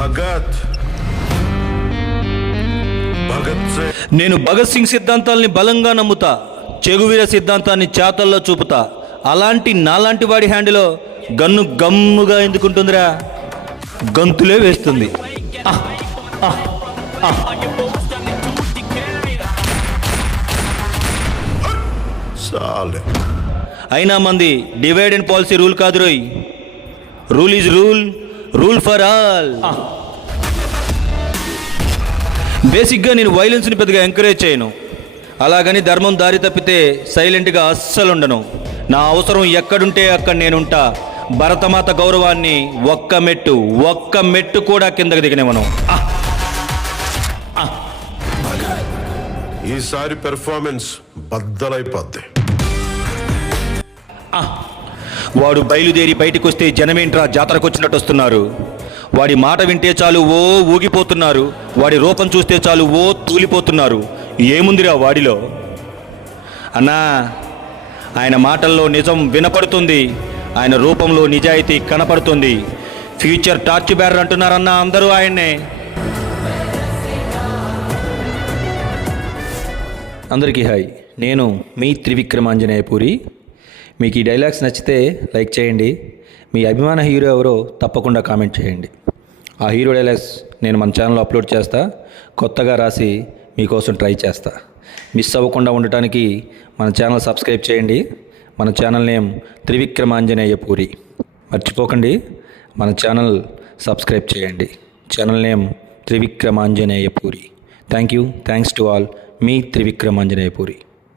భగత్ నేను భగత్ సింగ్ సిద్ధాంతాల్ని బలంగా నమ్ముతా చెగువీర సిద్ధాంతాన్ని చేతల్లో చూపుతా. అలాంటి నాలాంటి వాడి హ్యాండ్లో గన్ను గమ్ముగా ఎందుకుంటుందిరా? గంతులే వేస్తుంది. అయినా మంది డివైడ్ అండ్ పాలసీ రూల్ కాదు రోయ్. Rule is rule. Rule for all. బేసిక్గా నేను వైలెన్స్ని పెద్దగా ఎంకరేజ్ చేయను. అలాగని ధర్మం దారి తప్పితే సైలెంట్గా అస్సలు ఉండను నా అవసరం ఎక్కడుంటే అక్కడ నేనుంటా. భరతమాత గౌరవాన్ని ఒక్క మెట్టు ఒక్క మెట్టు కూడా కిందకి దిగనివ్వను! ఈసారి పెర్ఫార్మెన్స్ బద్దలైపోద్ది. వాడు బయలుదేరి బయటకు వస్తే జనమేంట్రా జాతరకు వచ్చినట్టు వస్తున్నారు? వాడి మాట వింటే చాలు ఓ ఊగిపోతున్నారు. వాడి రూపం చూస్తే చాలు ఓ తూలిపోతున్నారు. ఏముందిరా వాడిలో? అన్నా ఆయన మాటల్లో నిజం వినపడుతుంది. ఆయన రూపంలో నిజాయితీ కనపడుతుంది. ఫ్యూచర్ టార్చ్ బ్యారర్ అంటున్నారన్నా అందరూ ఆయన్నే. అందరికీ హాయ్. నేను మీ త్రివిక్రమాంజనేయపూరి. మీకు ఈ డైలాగ్స్ నచ్చితే లైక్ చేయండి. మీ అభిమాన హీరో ఎవరో తప్పకుండా కామెంట్ చేయండి. ఆ హీరో డైలాగ్స్ నేను మన ఛానల్లో అప్లోడ్ చేస్తా. కొత్తగా రాసి మీకోసం ట్రై చేస్తా. మిస్ అవ్వకుండా ఉండటానికి మన ఛానల్ సబ్స్క్రైబ్ చేయండి. మన ఛానల్ నేమ్ త్రివిక్రమాంజనేయపూరి. మర్చిపోకండి మన ఛానల్ సబ్స్క్రైబ్ చేయండి. Channel name Trivikramanjaneya Puri thank you thanks to all me త్రివిక్రమాంజనేయపూరి.